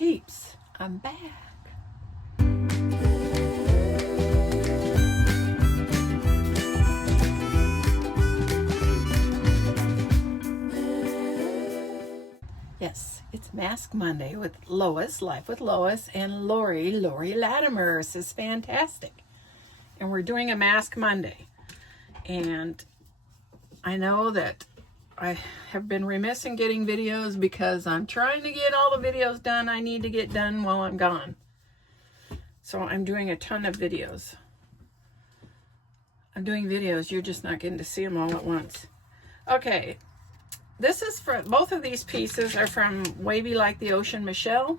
peeps, I'm back. Yes, it's Mask Monday with Lois, Life with Lois, and Lori Latimer, sisfantastic. And we're doing a Mask Monday. And I know that I have been remiss in getting videos because I'm trying to get all the videos done I need to get done while I'm gone. So I'm doing a ton of videos. I'm doing videos, you're just not getting to see them all at once. Okay, this is for, both of these pieces are from Wavy Like the Ocean Michelle.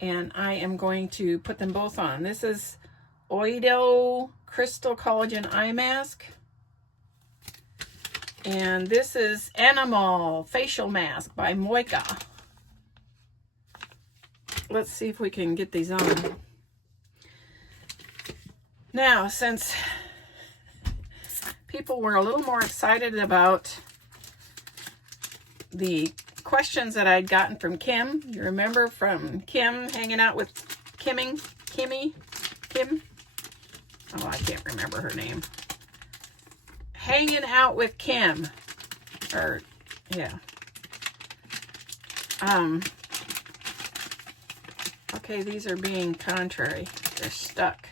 And I am going to put them both on. This is Oido Crystal Collagen Eye Mask. And this is Animal Facial Mask by Moika. Let's see if we can get these on. Now, since people were a little more excited about the questions that I'd gotten from Kim, you remember from Kim hanging out with Kim? Oh, I can't remember her name. Hanging out with Kim, or yeah. Okay, these are being contrary. They're stuck.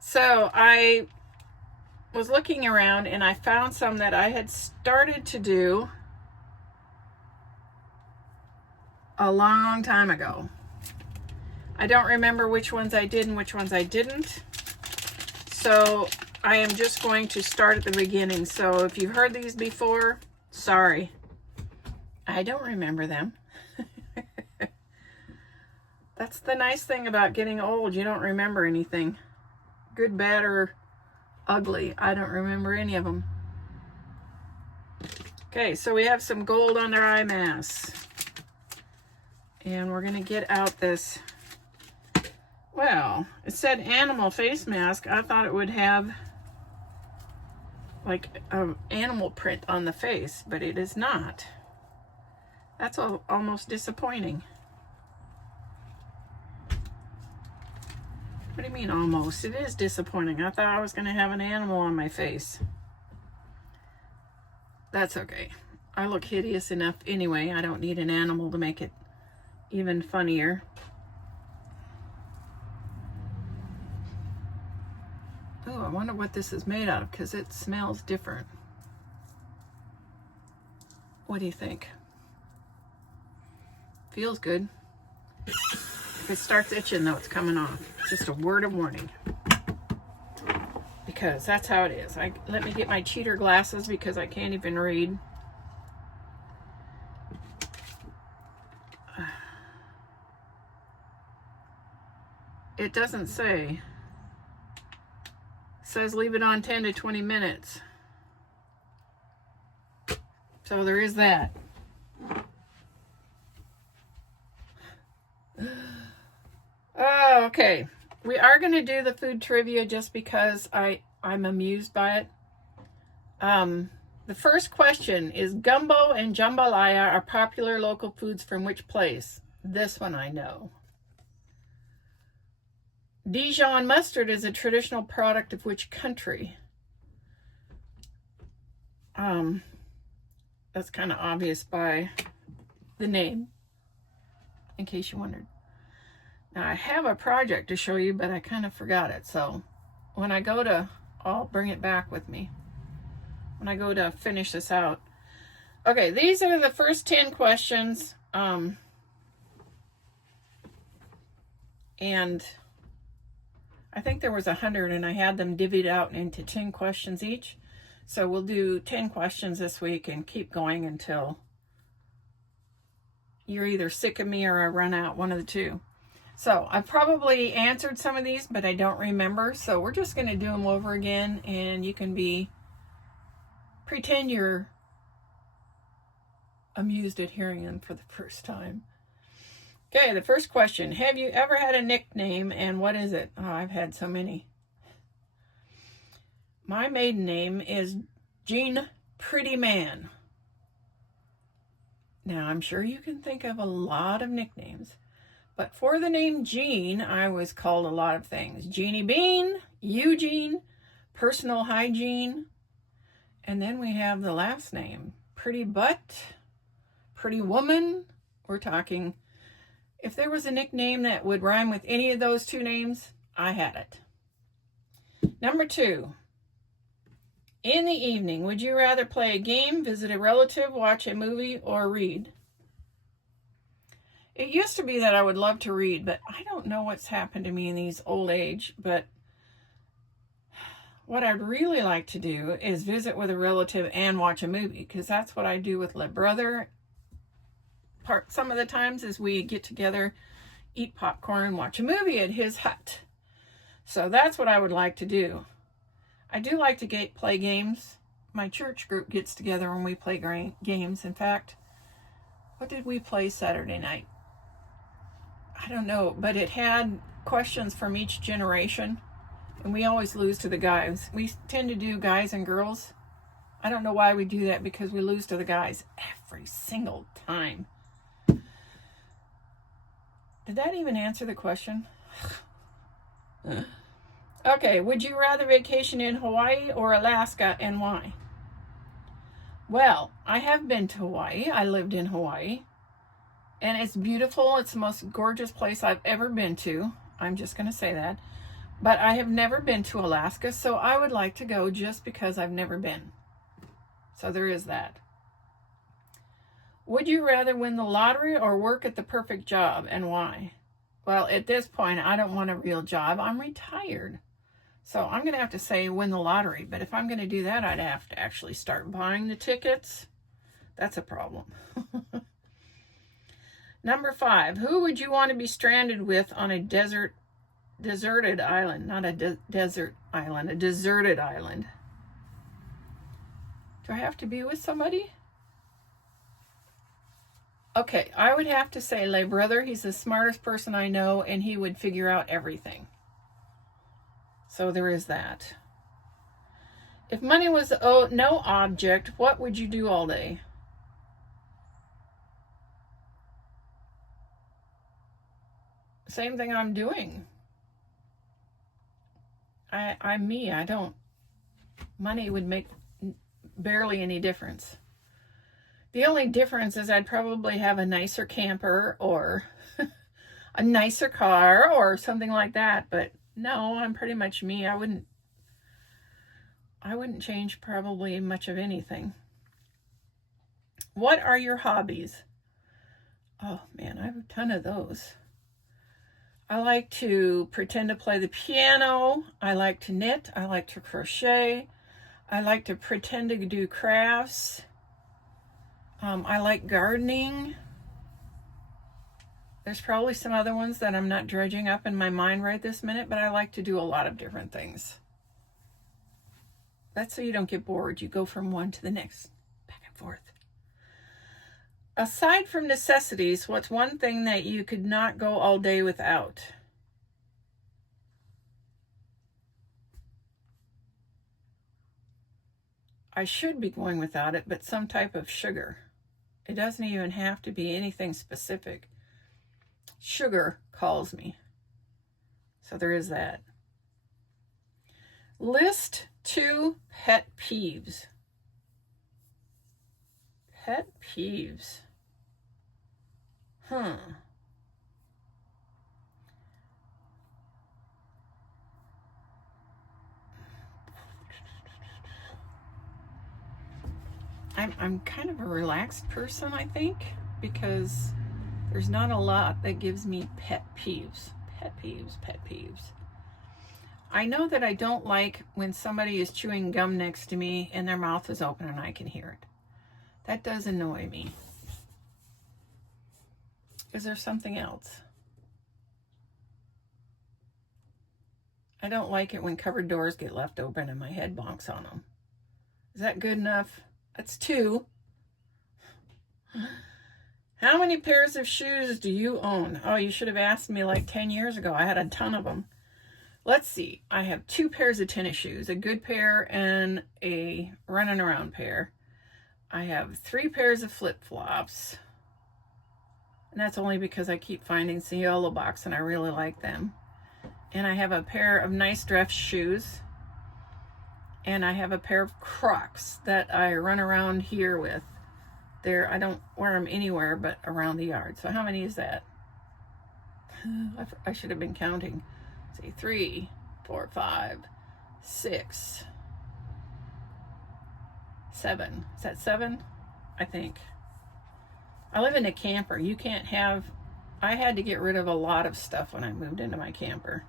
So I was looking around and I found some that I had started to do a long time ago. I don't remember which ones I did and which ones I didn't. So I am just going to start at the beginning. So if you heard these before, sorry. I don't remember them. That's the nice thing about getting old. You don't remember anything. Good, bad, or ugly. I don't remember any of them. Okay, so we have some gold under eye masks. And we're going to get out this. Well, it said animal face mask. I thought it would have like an animal print on the face, but it is not. That's almost disappointing. What do you mean almost? It is disappointing. I thought I was going to have an animal on my face. That's okay. I look hideous enough anyway. I don't need an animal to make it even funnier. Oh, I wonder what this is made out of because it smells different. What do you think? Feels good. If it starts itching though, it's coming off. Just a word of warning. Because that's how it is. Let me get my cheater glasses because I can't even read. It doesn't say. Says leave it on 10 to 20 minutes. So there is that. Oh, okay. We are going to do the food trivia just because I'm amused by it. The first question is gumbo and jambalaya are popular local foods from which place? This one I know. Dijon mustard is a traditional product of which country? That's kind of obvious by the name, in case you wondered. Now I have a project to show you, but I kind of forgot it. So when I go to, I'll bring it back with me. When I go to finish this out. Okay, these are the first 10 questions. And I think there was 100 and I had them divvied out into 10 questions each. So we'll do 10 questions this week and keep going until you're either sick of me or I run out, one of the two. So I probably answered some of these, but I don't remember. So we're just going to do them over again and you can pretend you're amused at hearing them for the first time. Okay, the first question. Have you ever had a nickname and what is it? Oh, I've had so many. My maiden name is Jean Pretty Man. Now, I'm sure you can think of a lot of nicknames, but for the name Jean, I was called a lot of things. Jeannie Bean, Eugene, personal hygiene, and then we have the last name, Pretty Butt, Pretty Woman. We're talking, if there was a nickname that would rhyme with any of those two names, I had it. Number 2. In the evening, would you rather play a game, visit a relative, watch a movie, or read? It used to be that I would love to read, but I don't know what's happened to me in these old age. But what I'd really like to do is visit with a relative and watch a movie, because that's what I do with my brother. Some of the times is we get together, eat popcorn, and watch a movie at his hut. So that's what I would like to do. I do like to play games. My church group gets together and we play games. In fact, what did we play Saturday night? I don't know, but it had questions from each generation, and we always lose to the guys. We tend to do guys and girls. I don't know why we do that, because we lose to the guys every single time. Did that even answer the question? Okay, would you rather vacation in Hawaii or Alaska, and why? Well, I have been to Hawaii. I lived in Hawaii, and it's beautiful. It's the most gorgeous place I've ever been to. I'm just going to say that. But I have never been to Alaska, so I would like to go just because I've never been. So there is that. Would you rather win the lottery or work at the perfect job, and why? Well, at this point, I don't want a real job. I'm retired. So I'm going to have to say win the lottery. But if I'm going to do that, I'd have to actually start buying the tickets. That's a problem. Number 5, who would you want to be stranded with on a deserted island? Not a desert island, a deserted island. Do I have to be with somebody? Okay, I would have to say lay brother. He's the smartest person I know, and he would figure out everything. So there is that. If money was no object, what would you do all day? Same thing I'm doing. I'm me. I don't. Money would make barely any difference. The only difference is I'd probably have a nicer camper or a nicer car or something like that. But no, I'm pretty much me. I wouldn't change probably much of anything. What are your hobbies? Oh man, I have a ton of those. I like to pretend to play the piano. I like to knit. I like to crochet. I like to pretend to do crafts. I like gardening. There's probably some other ones that I'm not dredging up in my mind right this minute, but I like to do a lot of different things. That's so you don't get bored. You go from one to the next, back and forth. Aside from necessities, what's one thing that you could not go all day without? I should be going without it, but some type of sugar. It doesn't even have to be anything specific. Sugar calls me. So there is that. List 2 pet peeves. Pet peeves. I'm kind of a relaxed person, I think, because there's not a lot that gives me pet peeves. Pet peeves. I know that I don't like when somebody is chewing gum next to me and their mouth is open and I can hear it. That does annoy me. Is there something else? I don't like it when cupboard doors get left open and my head bonks on them. Is that good enough? That's 2. How many pairs of shoes do you own? Oh, you should have asked me like 10 years ago. I had a ton of them. Let's see. I have 2 pairs of tennis shoes, a good pair and a running around pair. I have 3 pairs of flip-flops. And that's only because I keep finding some yellow box and I really like them. And I have a pair of nice dress shoes. And I have a pair of Crocs that I run around here with. I don't wear them anywhere but around the yard. So how many is that? I should have been counting. Let's see, 3, 4, 5, 6, 7. Is that 7? I think. I live in a camper. You can't have... I had to get rid of a lot of stuff when I moved into my camper.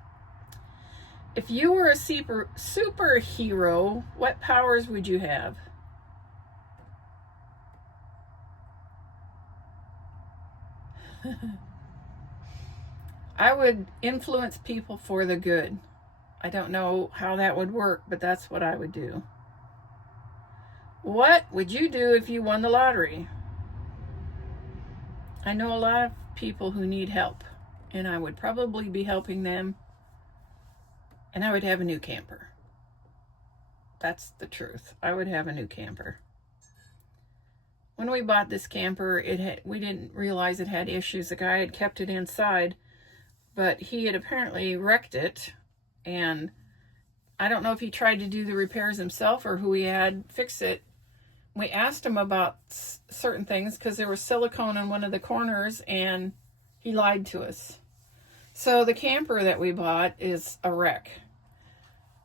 If you were a superhero, what powers would you have? I would influence people for the good. I don't know how that would work, but that's what I would do. What would you do if you won the lottery? I know a lot of people who need help, and I would probably be helping them, and I would have a new camper. That's the truth. I would have a new camper. When we bought this camper, we didn't realize it had issues. The guy had kept it inside, but he had apparently wrecked it, and I don't know if he tried to do the repairs himself or who he had fix it. We asked him about certain things because there was silicone in one of the corners, and he lied to us. So the camper that we bought is a wreck.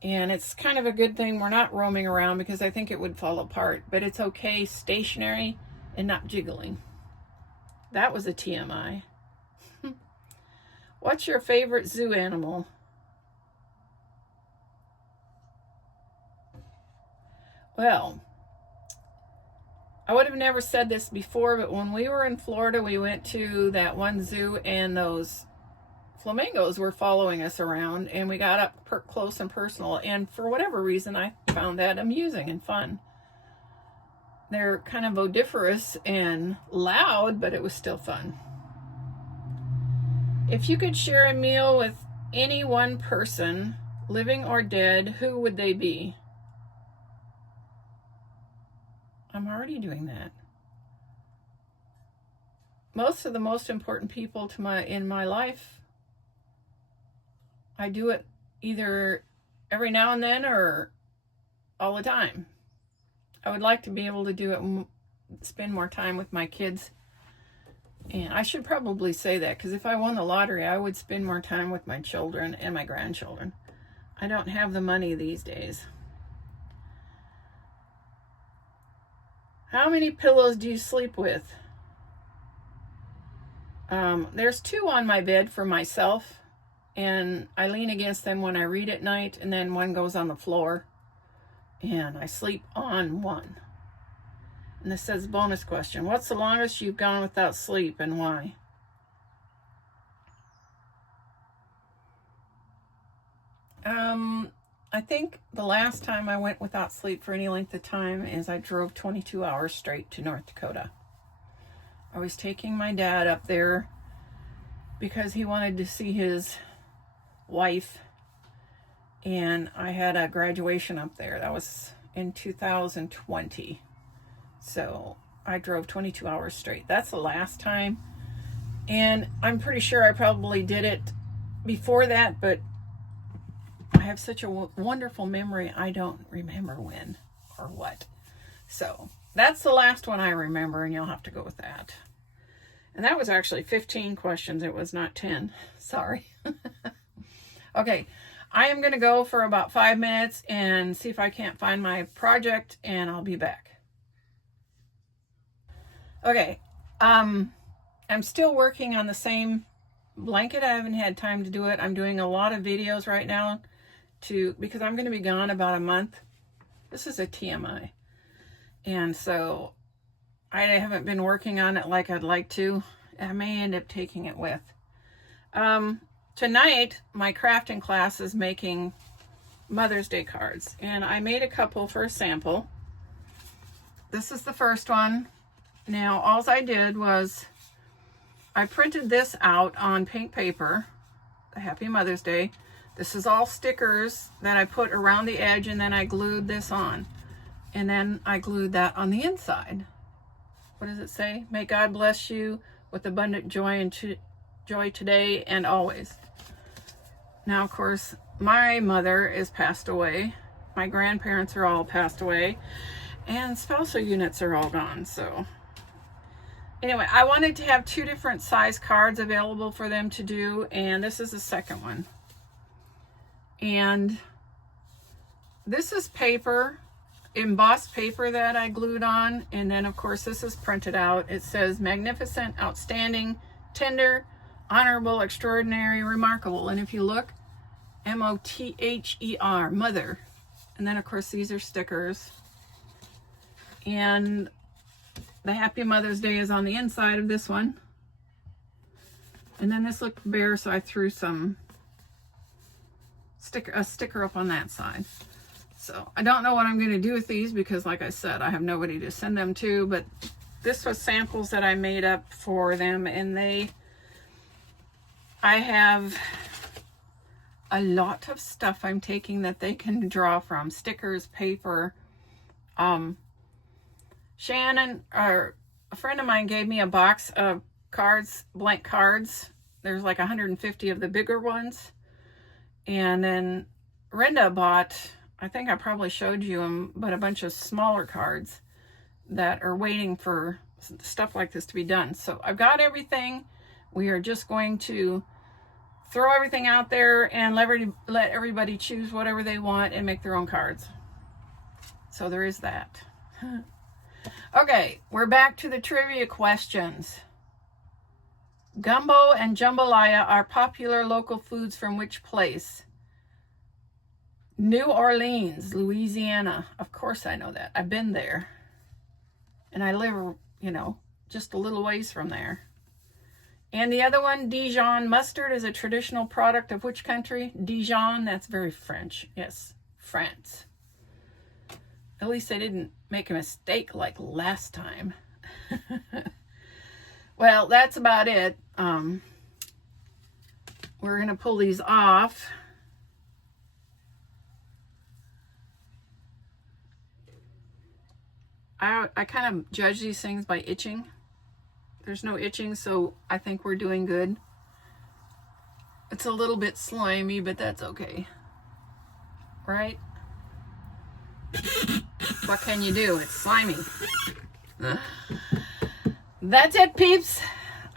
And it's kind of a good thing we're not roaming around because I think it would fall apart. But it's okay stationary and not jiggling. That was a TMI. What's your favorite zoo animal? Well, I would have never said this before, but when we were in Florida, we went to that one zoo and those flamingos were following us around, and we got up close and personal, and for whatever reason I found that amusing and fun. They're kind of vociferous and loud, but it was still fun. If you could share a meal with any one person, living or dead, who would they be? I'm already doing that. Most of the most important people in my life, I do it either every now and then or all the time. I would like to be able to do it, spend more time with my kids. And I should probably say that, because if I won the lottery, I would spend more time with my children and my grandchildren. I don't have the money these days. How many pillows do you sleep with? There's 2 on my bed for myself, and I lean against them when I read at night, and then one goes on the floor, and I sleep on one. And this says bonus question. What's the longest you've gone without sleep and why? I think the last time I went without sleep for any length of time is I drove 22 hours straight to North Dakota. I was taking my dad up there because he wanted to see his wife, and I had a graduation up there. That was in 2020. So I drove 22 hours straight. That's the last time. And I'm pretty sure I probably did it before that, but I have such a wonderful memory, I don't remember when or what. So that's the last one I remember, and you'll have to go with that. And that was actually 15 questions. It was not 10. Sorry. Okay, I am going to go for about 5 minutes and see if I can't find my project, and I'll be back. Okay, I'm still working on the same blanket. I haven't had time to do it. I'm doing a lot of videos right now because I'm going to be gone about a month. This is a TMI. And so I haven't been working on it like I'd like to. I may end up taking it with. Tonight, my crafting class is making Mother's Day cards. And I made a couple for a sample. This is the first one. Now, all I did was I printed this out on pink paper, Happy Mother's Day. This is all stickers that I put around the edge, and then I glued this on. And then I glued that on the inside. What does it say? May God bless you with abundant joy and joy today and always. Now, of course, my mother is passed away. My grandparents are all passed away. And spousal units are all gone. So anyway, I wanted to have 2 different size cards available for them to do. And this is the second one. And this is paper, embossed paper that I glued on. And then, of course, this is printed out. It says magnificent, outstanding, tender, honorable, extraordinary, remarkable. And if you look, M-O-T-H-E-R, mother. And then, of course, these are stickers. And the Happy Mother's Day is on the inside of this one. And then this looked bare, so I threw some a sticker up on that side. So I don't know what I'm going to do with these because, like I said, I have nobody to send them to. But this was samples that I made up for them, and I have a lot of stuff I'm taking that they can draw from. Stickers, paper. Shannon, or a friend of mine, gave me a box of cards, blank cards. There's like 150 of the bigger ones. And then Renda bought, I think I probably showed you them, but a bunch of smaller cards that are waiting for stuff like this to be done. So I've got everything. We are just going to throw everything out there and let everybody choose whatever they want and make their own cards. So there is that. Okay, we're back to the trivia questions. Gumbo and jambalaya are popular local foods from which place? New Orleans, Louisiana. Of course I know that. I've been there. And I live, just a little ways from there. And the other one, Dijon mustard, is a traditional product of which country? Dijon, that's very French. Yes, France. At least I didn't make a mistake like last time. Well, that's about it. We're going to pull these off. I kind of judge these things by itching. There's no itching, so I think we're doing good. It's a little bit slimy, but that's okay. Right? What can you do? It's slimy. That's it, peeps.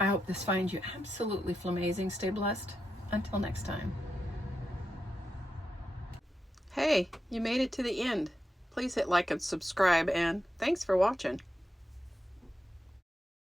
I hope this finds you absolutely flamazing. Stay blessed. Until next time. Hey, you made it to the end. Please hit like and subscribe, and thanks for watching.